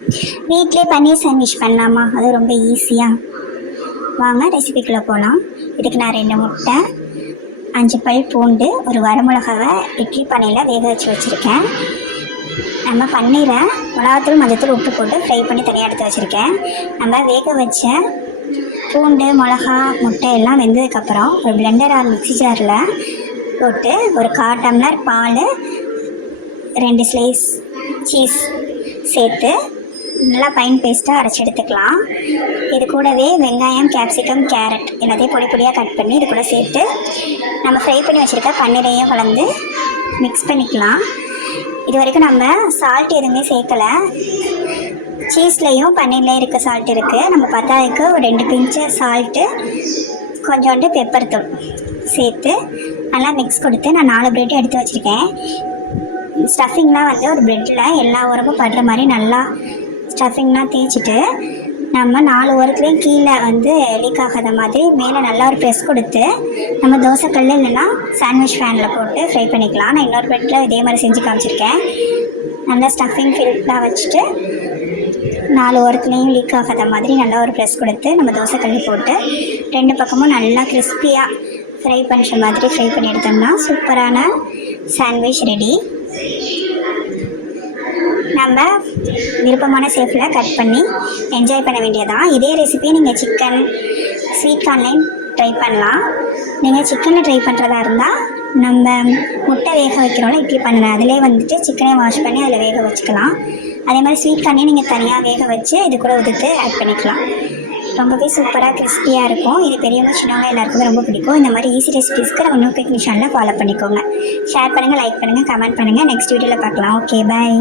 வீட்டிலே பன்னீர் சாண்ட்விச் பண்ணலாமா? அது ரொம்ப ஈஸியாக. வாங்க ரெசிபிக்குள்ளே போகலாம். இதுக்கு நான் 2 முட்டை, 5 பல் பூண்டு, ஒரு வரமிளகாவை இட்லி பானையில் வேக வச்சுருக்கேன். நம்ம பன்னீரை மிளகாத்தூள், மஞ்சத்தூள், உப்பு போட்டு ஃப்ரை பண்ணி தனியாக எடுத்து வச்சுருக்கேன். நம்ம வேக வச்ச பூண்டு, மிளகா, முட்டை எல்லாம் வெந்ததுக்கப்புறம் ஒரு பிளெண்டர் ஆர் மிக்ஸி ஜாரில் போட்டு ஒரு 1/4 டம்ளர் பால், 2 ஸ்லைஸ் சீஸ் சேர்த்து நல்லா ஃபைன் பேஸ்ட்டாக அரைச்சி எடுத்துக்கலாம். இது கூடவே வெங்காயம், கேப்சிகம், கேரட் எல்லாத்தையும் பொடி பொடியாக கட் பண்ணி இது கூட சேர்த்து நம்ம ஃப்ரை பண்ணி வச்சுருக்க பன்னீரையும் கலந்து மிக்ஸ் பண்ணிக்கலாம். இது வரைக்கும் நம்ம சால்ட் எதுவுமே சேர்க்கலை. சீஸ்லேயும் பன்னீர்லேயும் இருக்க சால்ட் இருக்குது. நம்ம பத்தாதுக்கு ஒரு 2 பிஞ்சு சால்ட்டு, கொஞ்சோண்டு பெப்பர் தூள் சேர்த்து நல்லா மிக்ஸ் கொடுத்து நான் 4 ப்ரெட் எடுத்து வச்சுருக்கேன். ஸ்டஃபிங்லாம் வந்து ஒரு ப்ரெட்டில் எல்லா உரமும் படுற மாதிரி நல்லா ஸ்டஃபிங்லாம் தேய்ச்சிட்டு நம்ம 4 ஓரத்துலேயும் கீழே வந்து லீக் ஆகாத மாதிரி மேலே நல்லா ஒரு ப்ரெஸ் கொடுத்து நம்ம தோசைக்கல் இல்லைன்னா சாண்ட்விச் ஃபேனில் போட்டு ஃப்ரை பண்ணிக்கலாம். நான் இன்னொரு ப்ரெட்டில் இதே மாதிரி செஞ்சு காமிச்சிருக்கேன். நல்லா ஸ்டஃபிங் ஃபில்டாக வச்சுட்டு 4 ஓரத்துலேயும் லீக் ஆகாத மாதிரி நல்லா ஒரு ப்ரெஸ் கொடுத்து நம்ம தோசைக்கல்லி போட்டு 2 பக்கமும் நல்லா கிறிஸ்பியாக ஃப்ரை பண்ணுற மாதிரி ஃப்ரை பண்ணி எடுத்தோம்னா சூப்பரான சாண்ட்விச் ரெடி. நம்ம விருப்பமான ஷேப்பில் கட் பண்ணி என்ஜாய் பண்ண வேண்டியதான். இதே ரெசிபி நீங்கள் சிக்கன், ஸ்வீட் கார்ன்லையும் ட்ரை பண்ணலாம். நீங்கள் சிக்கனில் ட்ரை பண்ணுறதா இருந்தால் நம்ம முட்டை வேக வைக்கிறோம்ல இட்லி பண்ணல, அதிலே வந்துட்டு சிக்கனை வாஷ் பண்ணி அதில் வேக வச்சுக்கலாம். அதே மாதிரி ஸ்வீட் கார்னையும் நீங்கள் தனியாக வேக வச்சு இது கூட உதுத்து ஆட் பண்ணிக்கலாம். ரொம்பவே சூப்பராக கிறிஸ்பியாக இருக்கும். இது பெரியவங்க சின்னவங்க எல்லாருக்குமே ரொம்ப பிடிக்கும். இந்த மாதிரி ஈஸி ரெசிபிஸ்க்கு நம்ம நியூ குயிக் சேனலை ஃபாலோ பண்ணிக்கோங்க. ஷேர் பண்ணுங்கள், லைக் பண்ணுங்கள், கமெண்ட் பண்ணுங்கள். நெக்ஸ்ட் வீடியோவில் பார்க்கலாம். ஓகே, பாய்.